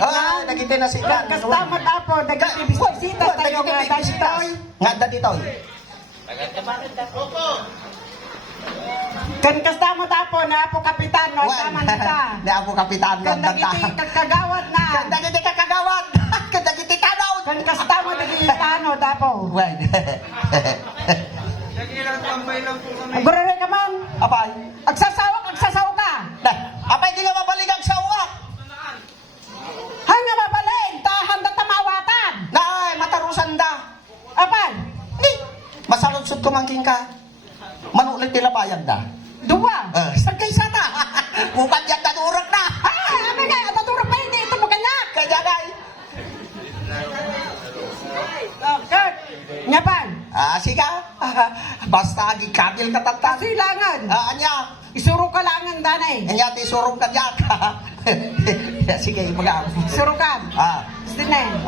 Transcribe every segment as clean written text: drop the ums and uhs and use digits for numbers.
na. Dagiti nasikan. Kastamat apo, dagiti bisita tayo nga dagitoy. Nga dagitoy. Kan kastamat apo na apo kapitan no taman kita. Di ako kapitan. Kan dagiti kagawad na. Kan dagiti kakagawad. Kan dagiti tanaw. Kan kastamat dagiti tanod apo. Wen. Gurere ka man. Apay? Agsasawa ka. Apay di nga mabaligag sa uwak. Hanga mabalin, tahan da tamawatan. Nay, matarusan da. Apay? Ni, masaludsod kumangking ka. Manulit nila bayag da. Dua. Sagay sata. Bukan yan taturag na. Ay, amay nga, taturog pa hindi ito maganyak. Kaya gay. Kurt, nyapan. Siga. Basta gikabil ka tata. Silangan. Anya. Isuro ka lang ang danay. Anya ti surong ka diyak. Sige, mag-aam. Surukan. Sinen.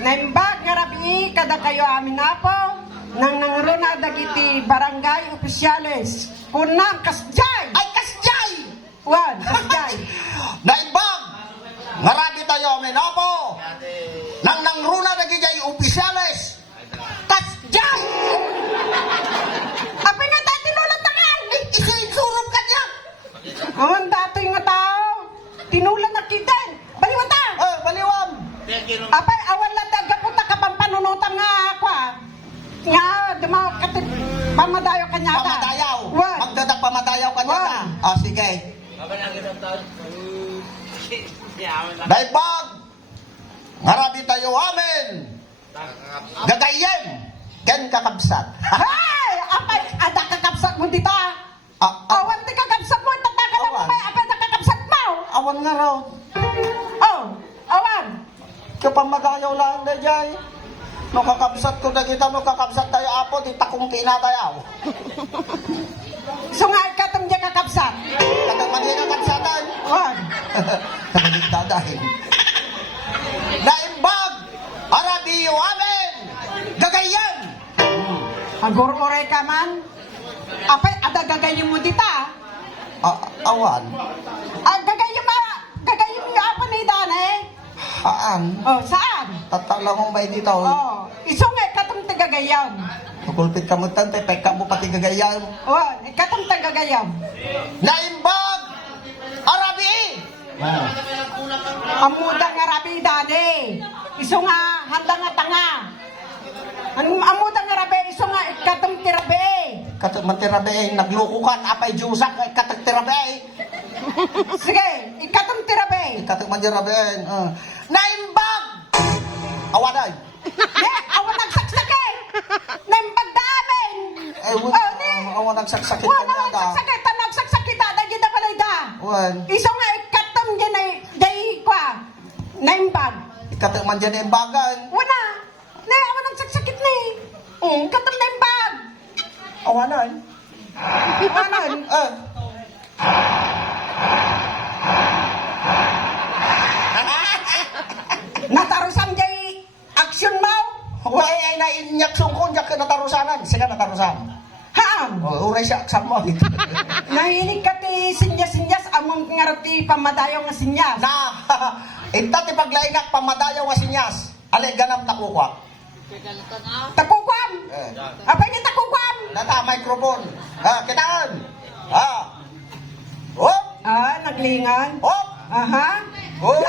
Naimbag nga rabi kada kayo amin na po. Nang nangruna dagiti barangay opisyales. Kunang kasjay. Ay, kasjay! Wan, kasjay. Naimbag! Ngarabi tayo, minapo! Nang nangruna na gijay opisyales! Kasjay! Apay nga tayo tinulat na nga! Isinsurong ka niya! Awan datoy nga tao. Tinulat na kitin. Baliwan ta! Baliwam! Apay, awan lang dagapunta ka pampanunutan nga ako ah. Nga, dumaw katit pamadayo ka niya ta. Pamadayaw! Wan. Magdadag pamadayaw ka niya ta. Sige. Naimbag! Ngarabi tayo amin! Gagayen! Ken kakabsat. Hey! Apay, ada kakapsat mo dito ah. Awan ti kakapsat mo, tataka na mo Awan. may apay na kakapsat mo. Awan nga raw. Oh, awan. Kapamagayaw lang na jay. No kakabsat ko na kita, no kakabsat tayo apo, di takong pinatayaw. So nga, katong di kakapsat. Katang magkakabsatan. Awan. Nagdadahin. Naimbag! Arabiyo amin! Gagayan! Agor-oray ka man. Apay, ada gagayin mo dito ah. Awan. Gagayin mo apa ni Dana eh. Haan. Oh, saan? Tatala mong bay dito. Oh, iso nga, katong tagagayan. Kulpit ka mo tante, peka mo pati gagayan. Oh, katong tagagayan. Naimbag! Arabi! Amuda nga rabi Dane. Iso nga, handa nga tanga. Amuda nga rabi, iso nga, katong tirabi. Katong matirabe, naglukukan, apay jusak, katong tirabe. Sige, ikatong tirabi. Katong matirabe. Naimbag! Awanay! Ne, awan nagsaksakin. Nembag damin. Awan nagsaksakin Wala ka niya da. nagsaksakin, nagsaksakin da, gida palay da. Wan. Iso nga, ikatong dyan ay, day kwa, nembag. Katong man dyan imbagan. Wala. Ne, awan nagsaksakin na eh. Ikatong nembag. Awanay. Awanan. Natarusan jay aksyon mo? Way ay nainyak sungkon jak natarusanan. Sige natarusan. Haan. Uray siya aksam mo. Nahinig ka ti sinyas-sinyas among ngarati pamadayo nga sinyas. Na, ita ti paglaingak pamadayaw nga sinyas. Ale ganam takukwak. Takukwam. Apay nga takukwam. Nata microphone. Kitaan. Hop, Naglingan. hop. Aha. Hop.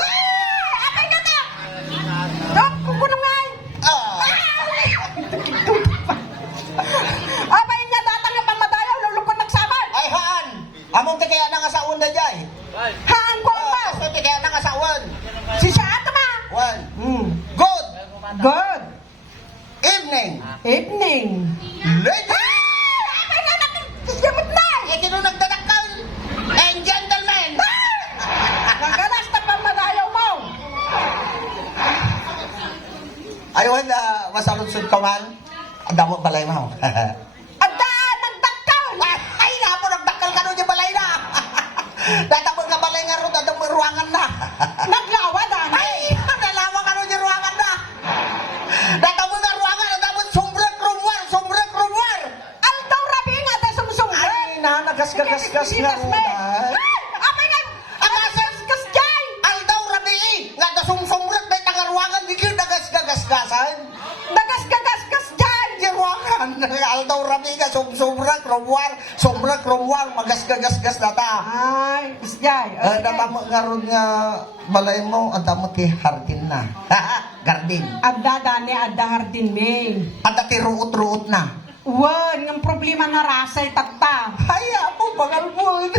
Apay nga ta. Dok, kukunungan. Apay nga datang nga pamadayo lulukon nagsaman. Ay haan. Among ti kaya nga sa una jay. Haan ko ba? Ti kaya nga sa uwan. Si siya ato ma. One. Good Good. evening. Evening. Ladies. Apay nga nakikisimot na. Kino nagdadakal. And gentlemen. Nagalas na pamadayo mo. Ayun, masaludsod ka man. Ang damo balay mo. Ada, nagdakal. Ay, napo, nagdakal ka nun yung balay na. Datapon ka balay nga ron, datapon ruangan na. Naglawa na. Ay, nalawa ka nun yung ruangan na. Datapon na ruangan, datapon sumbrek rumwar. Aldaw rabi nga tayo sumusumbre. Ay, na, nagasgagasgas nga ron. Apay nga. Ang asas kasjay. Aldaw rabi, nga da rumwar, magasgagasgas na ta. Ay, isjay. Dama nga ron nga balay mo, ang dama ti hardin na. Gardin. Adda dani, adda hardin me. At ti ruot-ruot na. Wan, ng problema na rasay tatta. Haya po, pangalbon.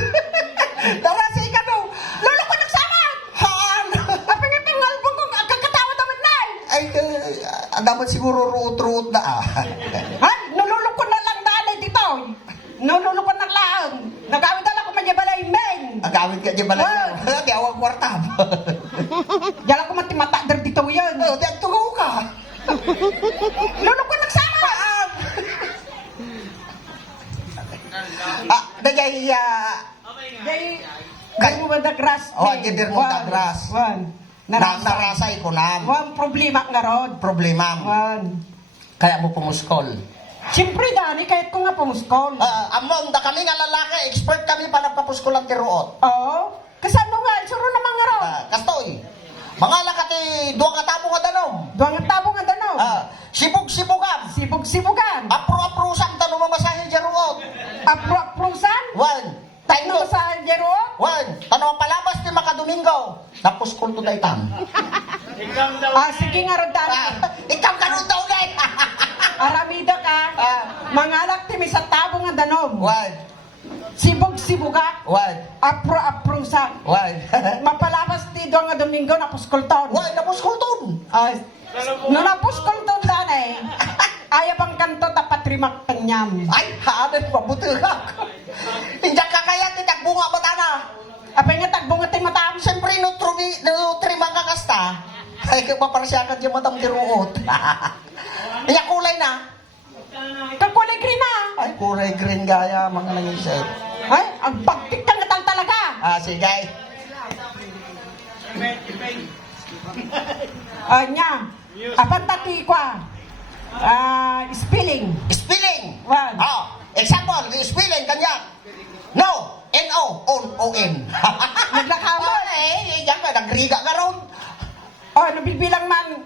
Narasay ka daw. Lolo ko nagsaman! Haan! Apa nga pangalbon ko, kakatawa dapat na Ay, ang dapat siguro ruot-ruot na ah. Ha? Nulolo ko na lang dali dito. Nulolo ko na lang. Nagawid na lang ko madyabalay men. Ang gamit ka dyan balay Wow. mo. Di awang kwarta. Dala ko matimata der dito yun. Di ang tugaw ka. Lolo ko nagsama. Dagay, Day, kay mo ba nagras? gider mo nagras. Wan. Narasay ko na. Wan problema nga rod. Problema. Wan. Kaya mo pumuskol. Siyempre dani, kahit ko nga pumuskol. Among da kami nga lalaki, expert kami pa nagpapuskulan ti ruot. Oo. Kasano nga, suro naman nga rod. Kastoy. Mga lakati, duwang katabo nga danom. Duwang ang tabo nga dano. Sibog-sibogam. Sibog-sibugan. Apro-aprosam tanong mamasahe dyan ruot. Apro-aprosan. Wan. Tayo sa Jero. Wan. Tanong palabas ti makadomingo. Napuskol to na itam. Sige nga rod dani. Ikaw ka rin daw gay. Aramida ka. Mangalak ti may sa tabo nga danom. Wan. Sibog-sibuga. Wan. Apro-aprosan. Wan. Mapalabas ti doon nga Domingo na puskulton. Wan. Napuskol to. No na puskulton dani. Ayabang kanto tapat rimak tanyam. Ay, haanan mabuti ka. Hindi ka kaya tinagbunga batana. Apay nga tagbunga ti matam. Siyempre, nutrimang ka kasta. Ay, maparsyakan dyan matam di ruot. Iya kulay na. Kakulay green na. Ay, kulay green gaya, mga nangisip. Ay, ang pagtik ka nga talaga. Sige. Nya. Apan tati kwa. Spelling. Spelling. Wan. Example, spelling kanya. No. N-O. O-N. Naglakawan. Diyan ka, nagriga ka ron. Nabibilang man.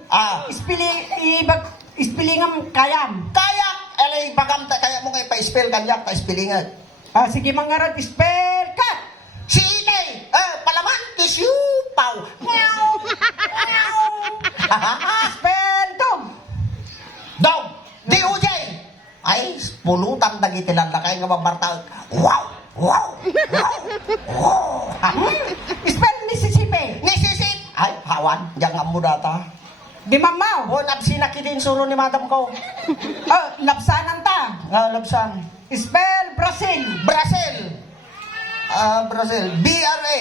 Spelling ang kayam. Kaya, alay, bagam, kaya mo kayo pa-spell kanya, pa-spellingan. Sige mga rod, spell cut. Sige. Palaman, tissue, pau. Meow. Meow. Spell dog. Dog. D-O-J. Ay, pulutan dagitilan na kayo nga mabarta. Wow. Wow. Wow. Wow. Spell Mississippi. Nisisip. Ay, hawan. Diyan nga mo data. Di mamaw. Napsina kidin sulo ni madam ko. Lapsanan ta. Labsan. Spell Brazil. Brazil. Brazil. B-R-A.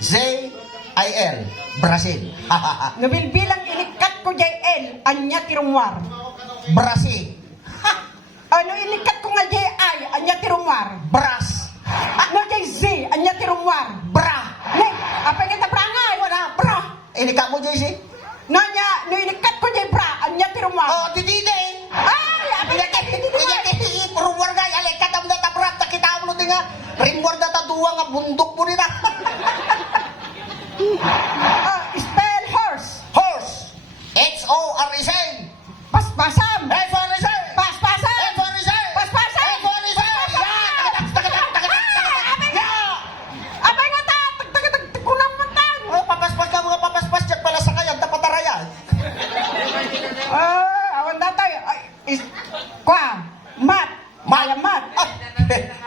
Z-I-L. Brazil. Nabilbilang inikat ko JL. Anya tirungwar. Brazil. Ano inikat ko nga JI. Anya tirungwar. Bras. No JZ. Anya tirungwar. Bra. Ne, apa nga tabrangay? Wala, bra. Ini ka mo, JC? No inikat ko JI bra. Anya tirungwar. Didide. Ay, apa nga Rumor nga, alay, katam na tabrat, nakita mo din nga. Rumor na taduwa nga, bundok mo rin spell horse. Horse. H-O-R-S-A. Paspasam. H-O-R-S-A. Paspasam. H-O-R-S-A. Paspasam. H-O-R-S-A. Apa nga ta? Kunang matan. Papaspas ka mga papaspas, diyan pala sa kayan, tapatarayan. Awan datay. Mat. Mat.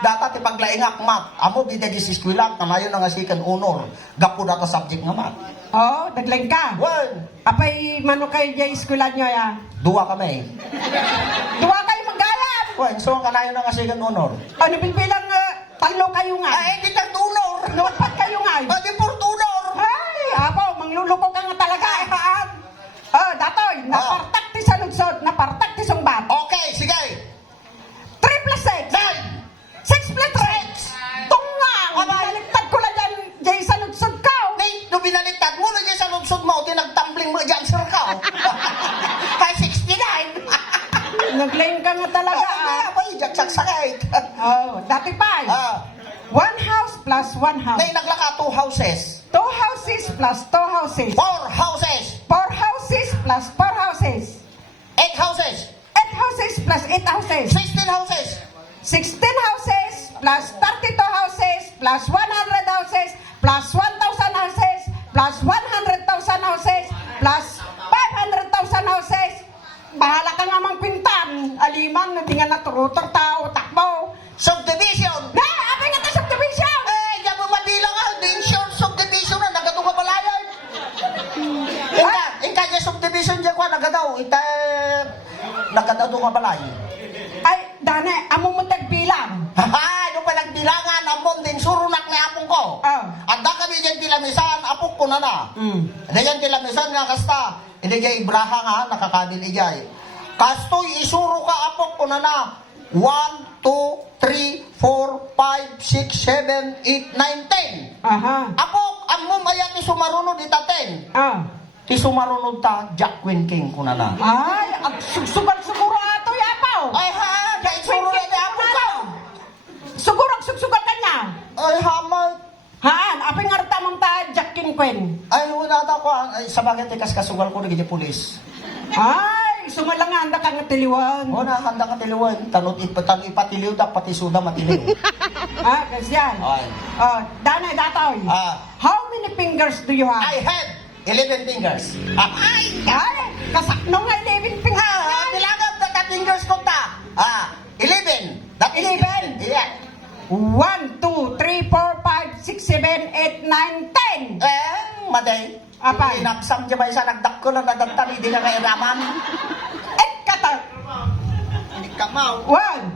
Data ti paglaingak mat. Amo bida di si eskwela, kamayo na nga second honor. Gapo na to subject nga mat. Daglang ka. Wan. Apay mano kayo dyan eskwela nyo ya? Dua kami. Duwa kayo magayam. Wan, so kanayo na nga second honor. Ano bilbilang talo kayo nga? Di tag honor. Nuwapat kayo nga. Di port honor. Ay, apo, mangluluko ka nga talaga. Datoy, napartak ti sa lunsod, napartak ti sungbat. Okay, sige. 3 plus 6. 6 plus 3. Tungang. Binaligtad ko lang dyan sa lunsod ka. No binaliktad mo na dyan sa lunsod mo, tinagtumbling mo dyan sir ka. Ay, 69. Naglain ka nga talaga. Abay, jaksak sakit. Dati pa. 1 house plus 1 house. Nay, naglaka 2 houses. 2 houses plus 2 houses. 4 houses. 4 houses plus 4 houses. 8 houses. 8 houses plus 8 houses. 16 houses. 16 plus 100 houses, plus 1,000 houses, plus 100,000 houses, plus 500,000 houses. Bahala ka nga mang pintan. Aliman, hindi nga naturutor tao, takbo. Subdivision! Na, apay nga ta subdivision! Eh, diyan mo madilang nga, the insured subdivision na, nagadaw ka balayan. Inka niya subdivision diyan ko, nagadaw, nagadaw ka balay. Ay, dane, amo mo tagbilang. Haha, yung palagbilangan, amon din, surunak ni apong ko. Anda kami dyan tilamisan, apok ko na na. Hindi dyan tilamisan nga kasta, hindi dyan ibraha nga, nakakabil ijay. Kastoy, isuro ka, apok ko na na. 1, 2, 3, 4, 5, 6, 7, 8, 9, 10. Aha. Apok, ang mumaya ti sumarunod ita 10. Ti sumarunod ta, Jack Queen King ko na na. Ay, ang sugsugal-suguro ato, yapaw. Ay ha, kaya isuro na ni apok ka. Sugurog-sugsugal ka niya. Ay hamay. Haan, apay nga rata mong ta, Jack Queen. Ay, wala ta ko. Ay, sa bagay, tikas kasugal ko, nagiging pulis. Ay, sumalanganda ka nga tiliwan. O, nakakanda ka tiliwan. Tanong ipatiliw, dak pati suda matiliw. Kasi yan. Ay. Danay, datoy. How many fingers do you have? I have 11 fingers. Ay! Ay, kasakno nga 11 fingers. Bilangap na ka fingers ko ta. 11. That is 11? Yeah. 1, 2, 3, 4, 5, 6, 7, 8, 9, 10. Maday. Apa? Inapsam dyan ba isa nagdak ko lang nadantali, di na kairaman. Kata. Hindi ka mau. 1.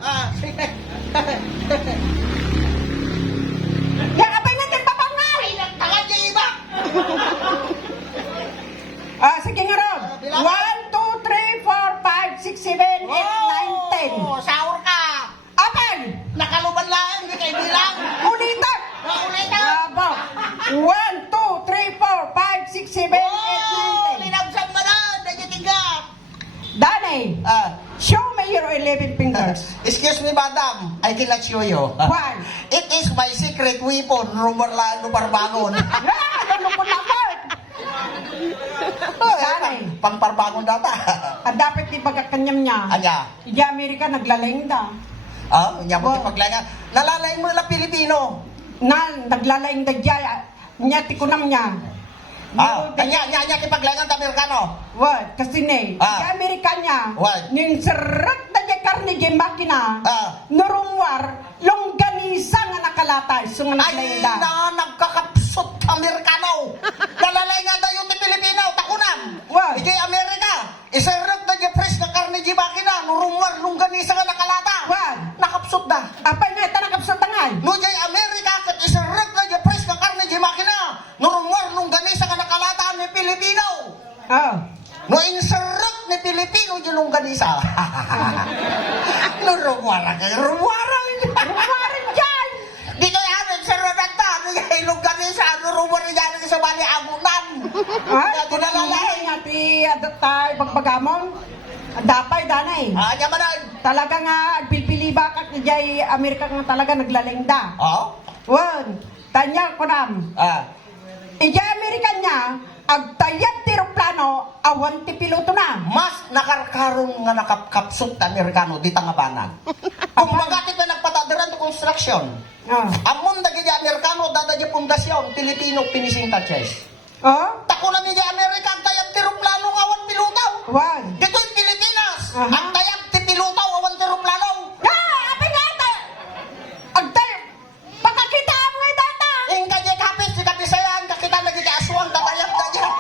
Yang apa nga din papangal? Ay, nagtangan niya iba. Sige nga ron. 1, 2, 3, 4, 5, 6, 7, 8, 9, 10. Sahur ka. Apan? Nakaluban lang, hindi kayo bilang. Ulitan. Ulitan. Aba. 1, 2, 3, 4, 5, 6, 7, 8, 9, 10. Linabsam mo na, nagtitigap. Danay, show me your 11 fingers. Excuse me, madam. I cannot show you. Why? It is my secret weapon. Rumor lang, luparbangon. Ano ko naman? Danay. Pangparbangon data. Dapat ibagakanyam niya. Anya? Di Amerika naglalayng-da. Nya mo ipaglangan. Nalalay mo na Pilipino. Naglalayng-da diya. Nya tikunam niya. Nya kipaglangan ta Amerikano. What? Kasi di Amerika niya. What? Ning serat na diya karne diya makina. Nurungwar, longganisa nga nakalatay. So nga naglalayng-da. Ay na, nagkakapsot Amerikano. Nalalay nga dayo ti Pilipino. Takunan. What? Iti Amerika. Iserot na diya fresh na karne diya makina. Nurungwar, longganisa nga nakalata. What? Nakapsot da. Apa nga ita nakapsatangay? No jay Amerika kat iserot na diya fresh na karne diya makina. Nurungwar, longganisa nga nakalata ni Pilipino. No inserot ni Pilipino yung longganisa. Nurungwara ka. Rumarin dyan! Di ko yan, inserot na ta. Ano yung longganisa? Nurungwara dyan sa bali abunan. Kung nalalay nga ti adatay pagpagamon, dapay danay. Nya manan. Talaga nga, pilpiliba ka jay Amerika nga talaga naglalengda. Wan, tanya ko nam. Ijay Amerika niya, agtayad ti eroplano, awan ti piloto na. Mas nakarkarong nga nakapkapsot ta Amerikano di tangabanan. Kung magati pa nagpatadaran to construction. Amon dagi di Amerikano dada di pundasyon, Pilipino finishing touches. Tako na mi di Amerika ang tayab ti eroplano awan piloto. Wan. Dito'y Pilipinas, ang tayab ti piloto awan ti eroplano. Apay nga ito! Agtayab, pakakita mo nga data! Yung kanya kapis, di kapisayan, kakita lagi ka aswang, tatayab na dyan.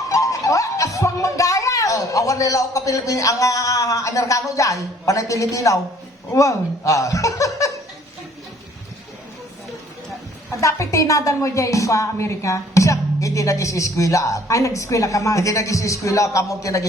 Aswang manggaya! Awan nila o kapilipin, ang Amerikano dyan, panay Pilipinaw. Wow. Dapat tinadan mo dyan sa Amerika. Siya, hindi nag-isiskwila. Ay, nag-eskwela ka man. Hindi nag-isiskwila, kamong tinag